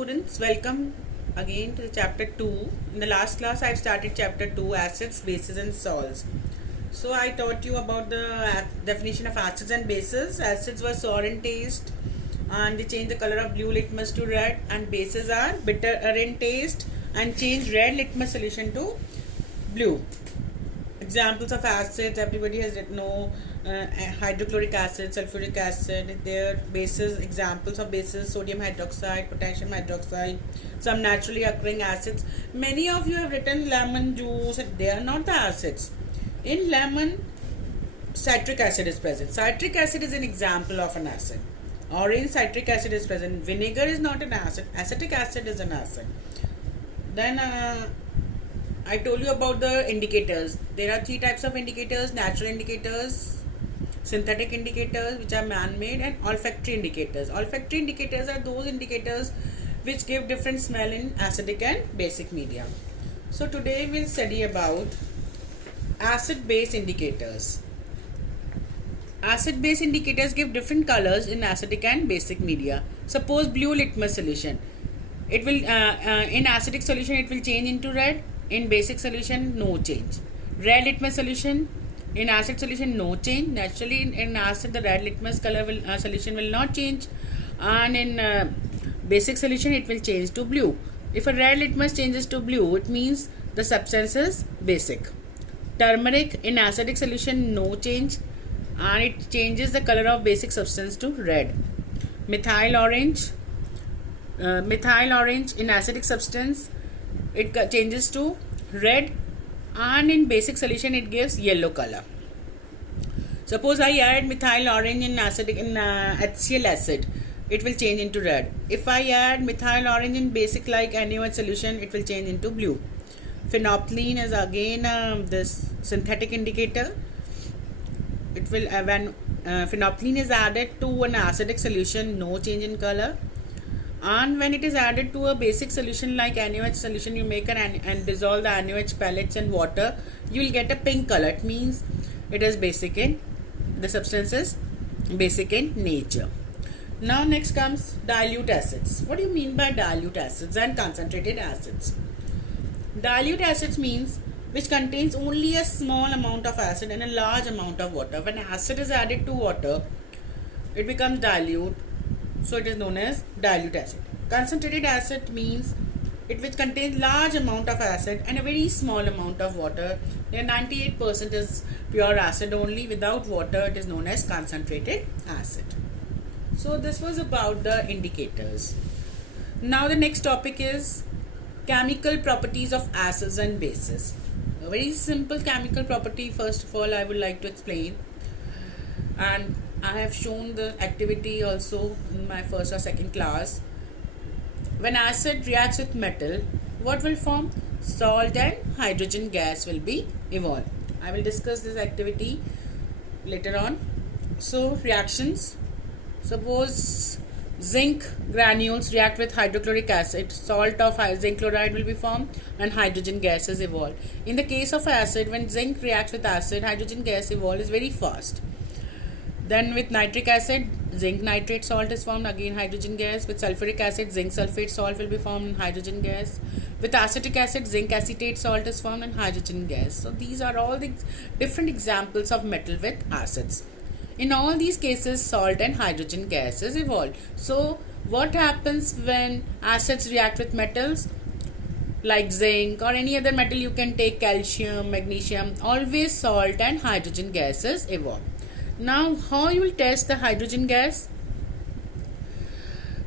Students, welcome again to the chapter 2. In the last class, I started chapter 2, acids, bases, and salts. So, I taught you about the definition of acids and bases. Acids were sour in taste and they change the color of blue litmus to red, and bases are bitter in taste and change red litmus solution to blue. Examples of acids, everybody has know hydrochloric acid, sulfuric acid. Their bases, examples of bases: sodium hydroxide, potassium hydroxide, some naturally occurring acids. Many of you have written lemon juice. They are not the acids. In lemon, citric acid is present. Citric acid is an example of an acid. Orange citric acid is present. Vinegar is not an acid. Acetic acid is an acid. Then I told you about the indicators. There are three types of indicators: natural indicators, synthetic indicators, which are man-made, and olfactory indicators. Olfactory indicators are those indicators which give different smell in acidic and basic media. So today we'll study about acid-base indicators. Acid-base indicators give different colors in acidic and basic media. Suppose blue litmus solution. It will in acidic solution it will change into red. In basic solution, no change. Red litmus solution, in acid solution, no change. Naturally, in acid, the red litmus color solution will not change, and in basic solution, it will change to blue. If a red litmus changes to blue, it means the substance is basic. Turmeric, in acidic solution, no change, and it changes the color of basic substance to red. Methyl orange, in acidic substance, it changes to red, and in basic solution it gives yellow color. Suppose I add methyl orange in acidic HCl acid, it will change into red. If I add methyl orange in basic like NaOH solution, it will change into blue. Phenolphthalein is again this synthetic indicator. It will when phenolphthalein is added to an acidic solution, no change in color. And when it is added to a basic solution like NaOH solution, you make and dissolve the NaOH pellets in water, you will get a pink color. It means it is basic in, the substance is basic in nature. Now next comes dilute acids. What do you mean by dilute acids and concentrated acids? Dilute acids means which contains only a small amount of acid and a large amount of water. When acid is added to water, it becomes dilute. So it is known as dilute acid. Concentrated acid means it which contains large amount of acid and a very small amount of water. There 98% is pure acid only. Without water, it is known as concentrated acid. So this was about the indicators. Now the next topic is chemical properties of acids and bases. A very simple chemical property first of all I would like to explain, and I have shown the activity also in my first or second class. When acid reacts with metal, what will form? Salt and hydrogen gas will be evolved. I will discuss this activity later on. So reactions. Suppose zinc granules react with hydrochloric acid, salt of zinc chloride will be formed and hydrogen gas is evolved. In the case of acid, when zinc reacts with acid, hydrogen gas evolved is very fast. Then with nitric acid, zinc nitrate salt is formed, again hydrogen gas. With sulfuric acid, zinc sulfate salt will be formed and hydrogen gas. With acetic acid, zinc acetate salt is formed and hydrogen gas. So these are all the different examples of metal with acids. In all these cases, salt and hydrogen gas is evolved. So what happens when acids react with metals like zinc or any other metal? You can take calcium, magnesium, always salt and hydrogen gases evolve. Now, how you will test the hydrogen gas?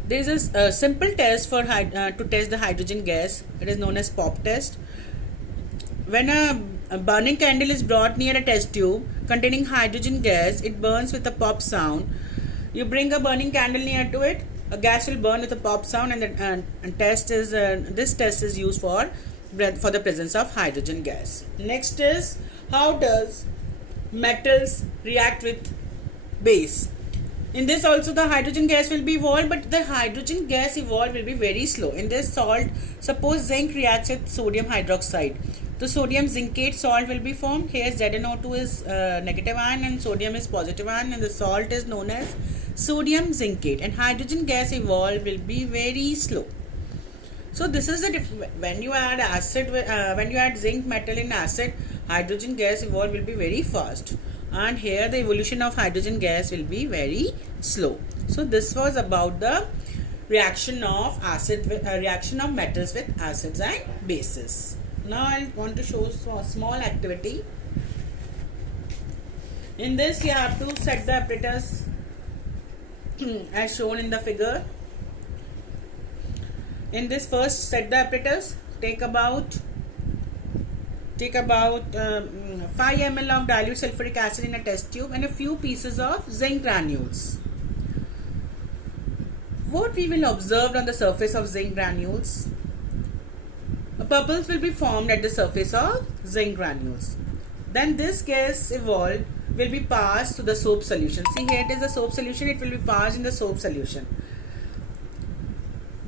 There is a simple test for to test the hydrogen gas. It is known as pop test. When a burning candle is brought near a test tube containing hydrogen gas, it burns with a pop sound. You bring a burning candle near to it, a gas will burn with a pop sound, and this test is used for the presence of hydrogen gas. Next is, how does metals react with base? In this also the hydrogen gas will be evolved, but the hydrogen gas evolved will be very slow. In this salt, suppose zinc reacts with sodium hydroxide, the sodium zincate salt will be formed. Here ZnO2 is negative ion and sodium is positive ion, and the salt is known as sodium zincate, and hydrogen gas evolved will be very slow. So this is the when you add acid when you add zinc metal in acid, hydrogen gas evolve will be very fast, and here the evolution of hydrogen gas will be very slow. So this was about the reaction of reaction of metals with acids and bases. Now I want to show a small activity. In this you have to set the apparatus as shown in the figure. In this, first set the apparatus. Take about 5 ml of dilute sulfuric acid in a test tube and a few pieces of zinc granules. What we will observe on the surface of zinc granules? Bubbles will be formed at the surface of zinc granules. Then this gas evolved will be passed to the soap solution. See, here it is the soap solution. It will be passed in the soap solution.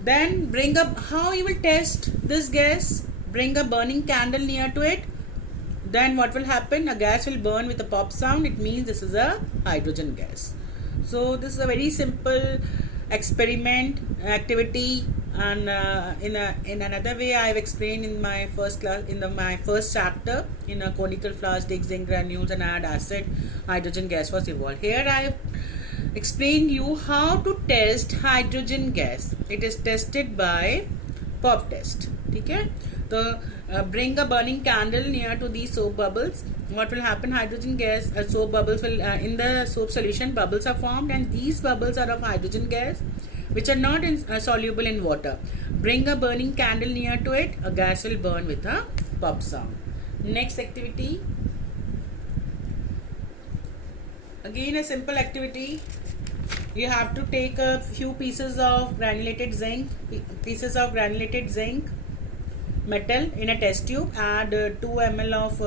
Then bring up how you will test this gas. Bring a burning candle near to it. Then what will happen? A gas will burn with a pop sound. It means this is a hydrogen gas. So this is a very simple experiment activity, and in another way I have explained in my first class, in my first chapter, in a conical flask, take zinc granules and add acid, hydrogen gas was evolved. Here I have explained you how to test hydrogen gas. It is tested by pop test. Okay, so bring a burning candle near to these soap bubbles. What will happen? Hydrogen gas, soap bubbles will in the soap solution, bubbles are formed, and these bubbles are of hydrogen gas which are not soluble in water. Bring a burning candle near to it, a gas will burn with a pop sound. Next activity, again a simple activity. You have to take a few pieces of granulated zinc metal in a test tube, add 2 ml of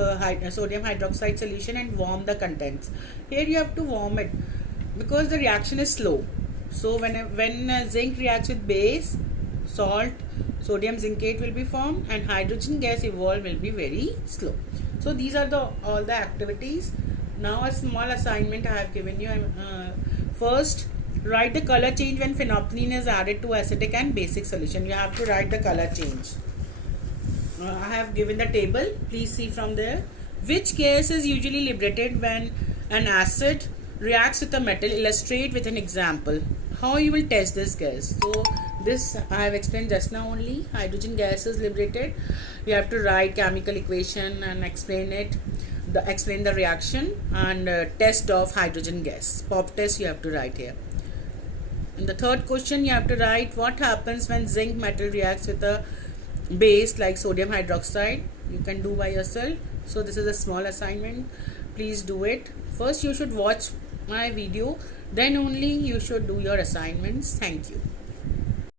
sodium hydroxide solution and warm the contents. Here you have to warm it because the reaction is slow. So when zinc reacts with base, salt, sodium zincate will be formed, and hydrogen gas evolve will be very slow. So these are all the activities. Now a small assignment I have given you. First, write the color change when phenolphthalein is added to acidic and basic solution. You have to write the color change. I have given the table. Please see from there. Which gas is usually liberated when an acid reacts with a metal? Illustrate with an example. How you will test this gas? So this I have explained just now only. Hydrogen gas is liberated. You have to write chemical equation and explain it. Explain the reaction and test of hydrogen gas. Pop test you have to write here. In the third question, you have to write what happens when zinc metal reacts with a base like sodium hydroxide. You can do by yourself. So this is a small assignment. Please do it. First you should watch my video, then only you should do your assignments. Thank you.